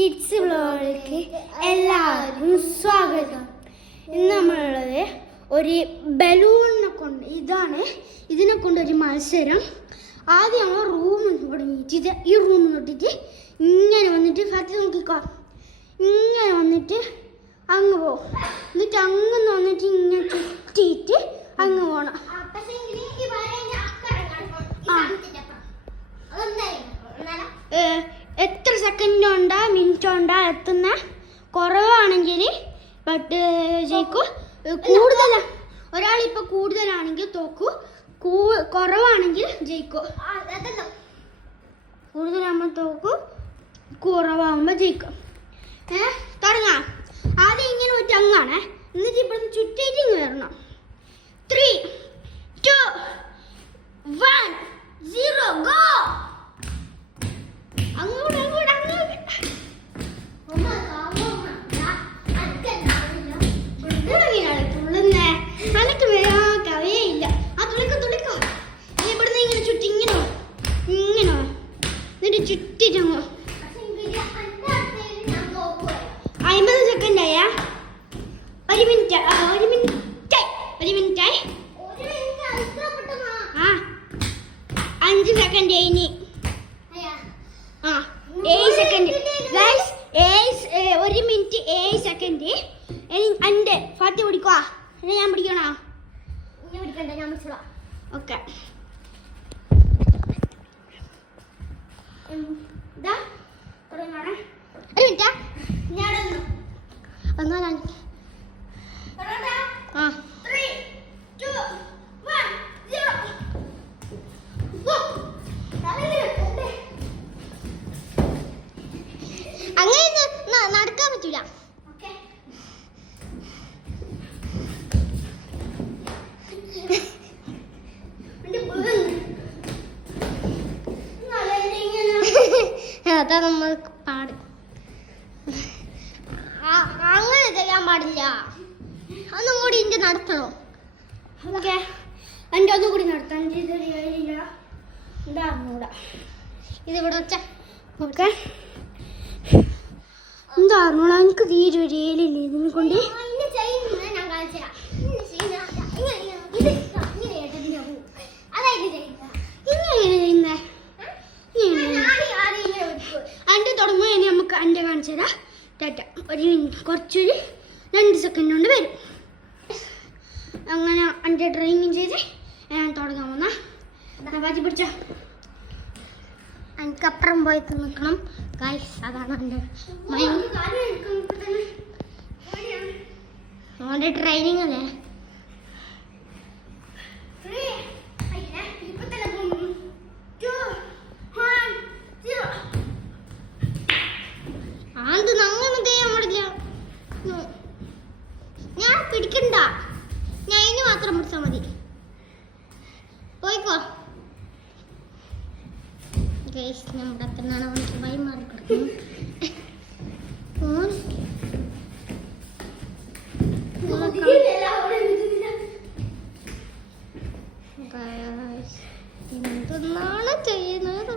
Kids വ്ലോഗിലേക്ക് എല്ലാവർക്കും സ്വാഗതം. ഇന്ന് നമ്മളുള്ളത് ഒരു ബലൂണിനെ കൊണ്ട് ഇതിനെ കൊണ്ടൊരു മത്സരം. ആദ്യം നമ്മൾ റൂം ഇവിടെ നീട്ടിട്ട് ഈ റൂം നോട്ടിട്ട് ഇങ്ങനെ വന്നിട്ട് ഫസ്റ്റ് നോക്കിക്കോ, ഇങ്ങനെ വന്നിട്ട് അങ്ങ് പോകും. എന്നിട്ട് അങ്ങ് വന്നിട്ട് ഇങ്ങനെ ചുറ്റിയിട്ട് അങ്ങ് പോകണം. എത്ര സെക്കൻഡ് കൊണ്ടാ മിനിറ്റ് കൊണ്ടാ എത്തുന്ന കുറവാണെങ്കിൽ ജയിക്കൂ. ഒരാളിപ്പോൾ കൂടുതലാണെങ്കിൽ തോക്കൂ, കുറവാണെങ്കിൽ ജയിക്കൂ. കൂടുതലാകുമ്പോൾ തോക്കൂ, കുറവാകുമ്പോൾ ജയിക്കും. തുടങ്ങാം. ആദ്യം ഇങ്ങനെ ഒരു അങ്ങാണ്, എന്നിട്ട് ഇപ്പം ചുറ്റിയിട്ട് ഇങ്ങനെ വരണം. 3, 2, 1, 0 ഗോ. അങ്ങോട്ട് അങ്ങോട്ട് അങ്ങോട്ട്. തുള്ളുന്നേ അനക്ക് കവയയില്ല. ആ തുളിക്കോ. ഇവിടുന്ന് ഇങ്ങനെ ചുറ്റി ഇങ്ങനെ എന്നിട്ട് ചുറ്റിട്ടങ്ങോ. 50 സെക്കൻഡ് ആയാ? 1 മിനിറ്റായി. 5 സെക്കൻഡ് ഇനി. 7 സെക്കൻഡ്. 1 minute 7 second. എൻ്റെ ഫാത്തി പിടിക്കുക. ഞാൻ പിടിക്കണോ? ഞാൻ പിടിച്ചോളാം. ഓക്കെ. ഒരു മിനിറ്റാ. ഞാൻ ഒന്നാ. 3, 2, 1, 0. അങ്ങനെ നടക്കാൻ പറ്റൂല. അതാ നമ്മൾ പാട്. അങ്ങനെ ചെയ്യാൻ പാടില്ല. ഒന്നും കൂടി ഇന്റെ നടത്തണോ? ഓക്കെ, എൻ്റെ ഒന്നും കൂടി നടത്താൻ. ഇതിവിടെ വെച്ച ഓക്കെ. എന്താ അറിഞ്ഞോളാം, എനിക്ക് തീരെ ഒരു ഏലില്ല ഇതിനെ കൊണ്ട്. എൻ്റെ തുടങ്ങുമ്പോൾ ഇനി നമുക്ക് എൻ്റെ കാണിച്ചു തരാം. ടാറ്റ. ഒരു മിനിറ്റ്, കുറച്ചൊരു 2 സെക്കൻഡ് കൊണ്ട് വരും. അങ്ങനെ എൻ്റെ ട്രെയിനിങ് ചെയ്ത് ഞാൻ തുടങ്ങാൻ വന്നാ പാറ്റി പിടിച്ചോ. എനിക്കപ്പുറം പോയി നിൽക്കണം ഗൈസ്. അതാണ് എൻ്റെ ട്രെയിനിങ് അല്ലേ. ഞാൻ പിടിക്കണ്ട, ഞാൻ ഇനി മാത്രം പിടിച്ചാൽ മതി. പോയിക്കോ ഗൈസ്. നമ്മുടെ അക്കനാണ് അവനക്ക് വൈമാറി കൊടുക്കുന്നത്. എന്തെന്നാണ് ചെയ്യുന്നത്?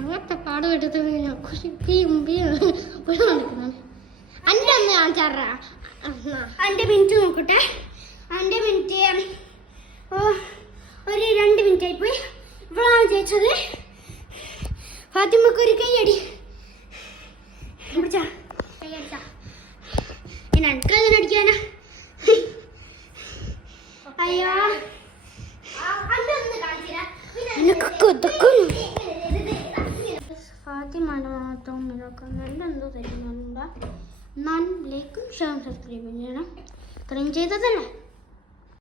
അങ്ങനത്തെ പാട് എടുത്ത് നടക്കുന്നത്. എൻ്റെ ഒന്ന് കാണിച്ചാറാ. എൻ്റെ മിനിറ്റ് നോക്കട്ടെ. എൻ്റെ മിനിറ്റ് ഒരു 2 മിനിറ്റ് ആയിപ്പോയി. ഇവളാണ് ജയിച്ചത്. ഫാത്തിമക്ക് ഒരു കൈയടി പിടിച്ചാ. ഇനി എനിക്കതിനടിക്കാനാ. അയ്യോ ഫാത്തിമാൻ്റെ മാത്രം ഇതൊക്കെ എന്തോ തരുന്നുണ്ട്. 4 ലൈക്കും ഷെയറും സബ്സ്ക്രൈബും ചെയ്യണം. ഇത്രയും ചെയ്തതല്ലേ.